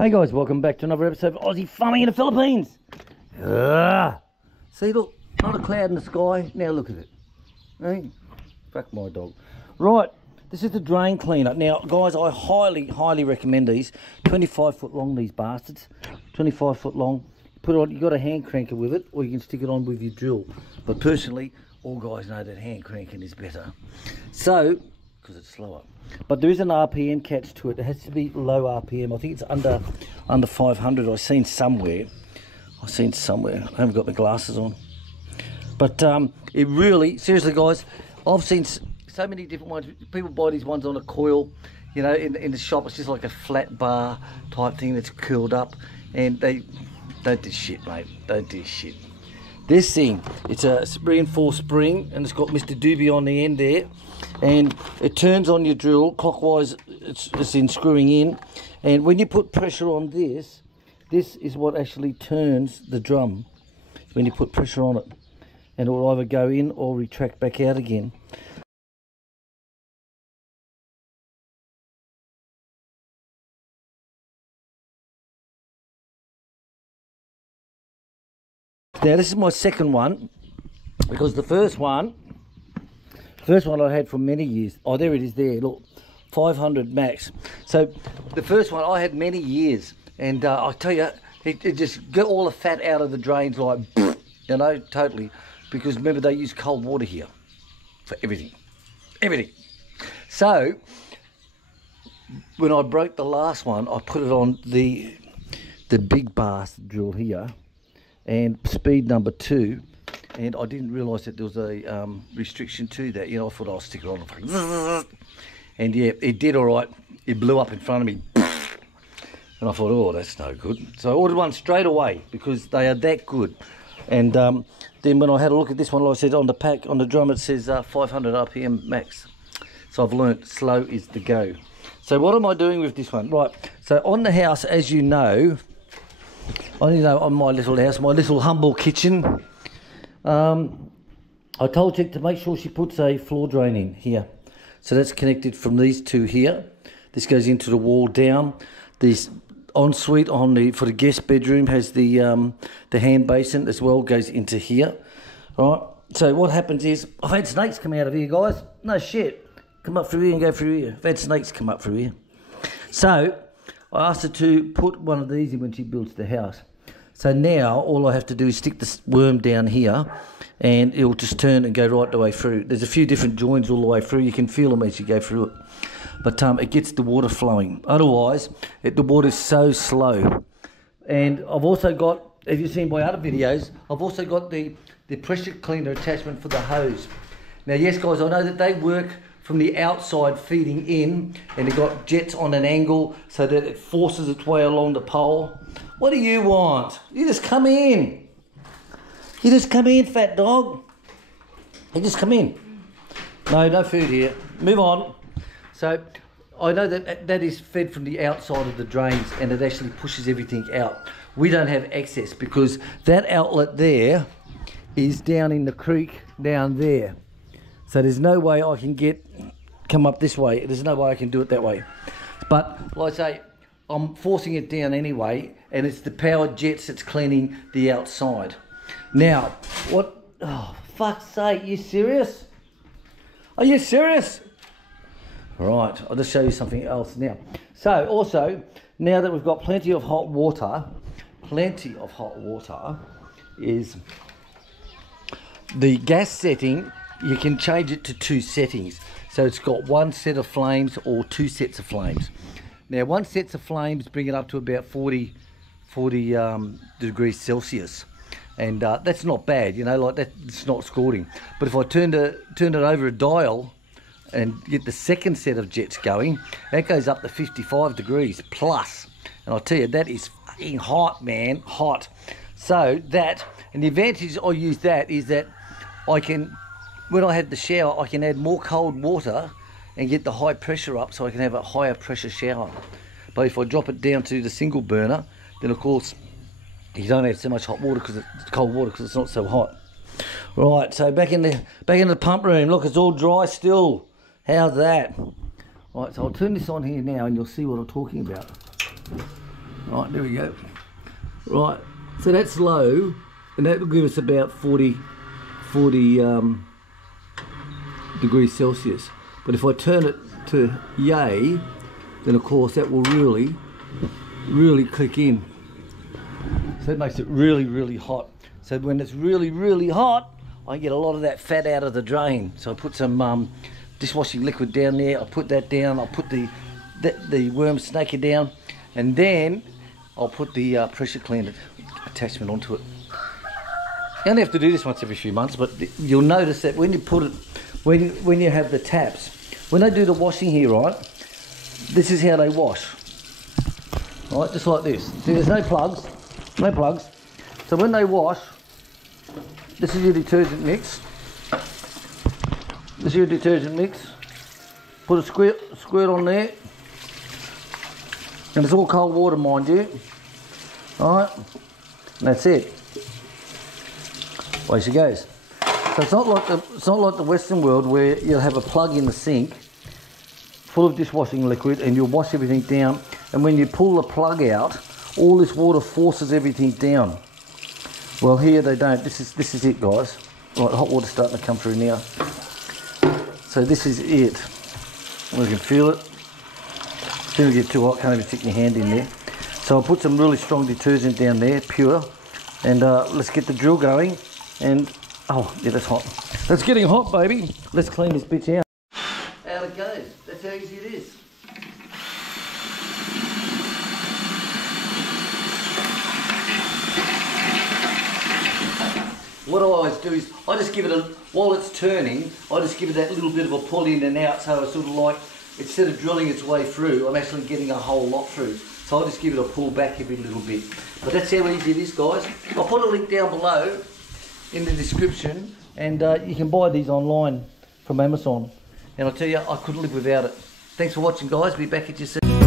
Hey guys, welcome back to another episode of Aussie Farming in the Philippines. See, look, not a cloud in the sky. Now look at it. Hey, fuck my dog. Right, this is the drain cleaner. Now, guys, I highly recommend these. 25 foot long, these bastards. 25 foot long. Put it on. You got a hand cranker with it, or you can stick it on with your drill. But personally, all guys know that hand cranking is better. So, because it's slower. But there is an RPM catch to it. It has to be low RPM. I think it's under 500. I've seen somewhere. I haven't got my glasses on. But it really, seriously guys, I've seen so many different ones. People buy these ones on a coil. You know, in the shop, it's just like a flat bar type thing that's curled up. And they don't do shit, mate. Don't do shit. This thing, it's a reinforced spring, and it's got Mr. Doobie on the end there. And it turns on your drill clockwise. It's in screwing in, and when you put pressure on this is what actually turns the drum when you put pressure on it, and it will either go in or retract back out again. Now this is my second one, because the first one I had for many years. Oh, there it is there, look, 500 max. So the first one I had many years, and I tell you, it just got all the fat out of the drains, like, you know, totally. Because remember, they use cold water here for everything. So when I broke the last one, I put it on the big bastard drill here, and speed number 2. And I didn't realise that there was a restriction to that. You know, I thought I'll stick it on. And yeah, it did all right. It blew up in front of me. And I thought, oh, that's no good. So I ordered one straight away because they are that good. And then when I had a look at this one, like I said, on the pack, on the drum, it says 500 RPM max. So I've learnt slow is the go. So what am I doing with this one? Right, so on the house, as you know, on my little house, my little humble kitchen, I told Chick to make sure she puts a floor drain in here. So that's connected from these two here. This goes into the wall down. This ensuite for the guest bedroom has the hand basin as well, goes into here. Right. So what happens is, I've had snakes come out of here, guys. No shit. Come up through here and go through here. I've had snakes come up through here. So I asked her to put one of these in when she builds the house. So now all I have to do is stick the worm down here, and it'll just turn and go right the way through. There's a few different joins all the way through. You can feel them as you go through it. But it gets the water flowing. Otherwise, the water's so slow. And I've also got, as you've seen by other videos, I've also got the pressure cleaner attachment for the hose. Now, yes, guys, I know that they work from the outside feeding in, and they've got jets on an angle so that it forces its way along the pole. What do you want? You just come in. You just come in, fat dog. You just come in. No food here. Move on. So I know that is fed from the outside of the drains, and it actually pushes everything out. We don't have access because that outlet there is down in the creek down there. So there's no way I can come up this way. There's no way I can do it that way. But like I say, I'm forcing it down anyway, and it's the powered jets that's cleaning the outside. Now, what? Oh, fuck's sake! You serious? Are you serious? Right, I'll just show you something else now. So also, now that we've got plenty of hot water, is the gas setting. You can change it to 2 settings. So it's got 1 set of flames or 2 sets of flames. Now, 1 set of flames bring it up to about 40 degrees Celsius. And that's not bad, you know, like that, it's not scalding. But if I turn it over a dial and get the second set of jets going, that goes up to 55 degrees plus. And I'll tell you, that is fucking hot, man, hot. So that, and the advantage I use that is that I can, when I have the shower, I can add more cold water and get the high pressure up so I can have a higher pressure shower. But if I drop it down to the single burner, then of course you don't have so much hot water because it's cold water because it's not so hot. Right, so back in the pump room. Look, it's all dry still. How's that? Right, so I'll turn this on here now and you'll see what I'm talking about. Right, there we go. Right, so that's low, and that will give us about 40 degrees Celsius. But if I turn it to yay, then of course that will really click in. So that makes it really hot. So when it's really hot, I get a lot of that fat out of the drain. So I put some dishwashing liquid down there. I put that down. I'll put the worm snaker down, and then I'll put the pressure cleaner attachment onto it. You only have to do this once every few months, but you'll notice that when you put it, when you have the taps, when they do the washing here, right, this is how they wash. Right, just like this. See, there's no plugs. So when they wash, this is your detergent mix. Put a squirt on there. And it's all cold water, mind you. Alright, and that's it. Away she goes. So it's not like the Western world where you'll have a plug in the sink full of dishwashing liquid and you'll wash everything down, and when you pull the plug out, all this water forces everything down. Well, here they don't. This is it, guys. Right, hot water's starting to come through now. So this is it. We can feel it. Soon as it get too hot, can't even stick your hand in there. So I'll put some really strong detergent down there, pure, and let's get the drill going. And oh yeah, that's hot. That's getting hot, baby. Let's clean this bitch out. Out it goes. That's how easy it is. What I always do is, I just give it while it's turning, I just give it that little bit of a pull in and out, so it's sort of like, instead of drilling its way through, I'm actually getting a whole lot through. So I'll just give it a pull back every little bit. But that's how easy it is, guys. I'll put a link down below in the description, and you can buy these online from Amazon. And I'll tell you, I couldn't live without it. Thanks for watching, guys. Be back at you soon.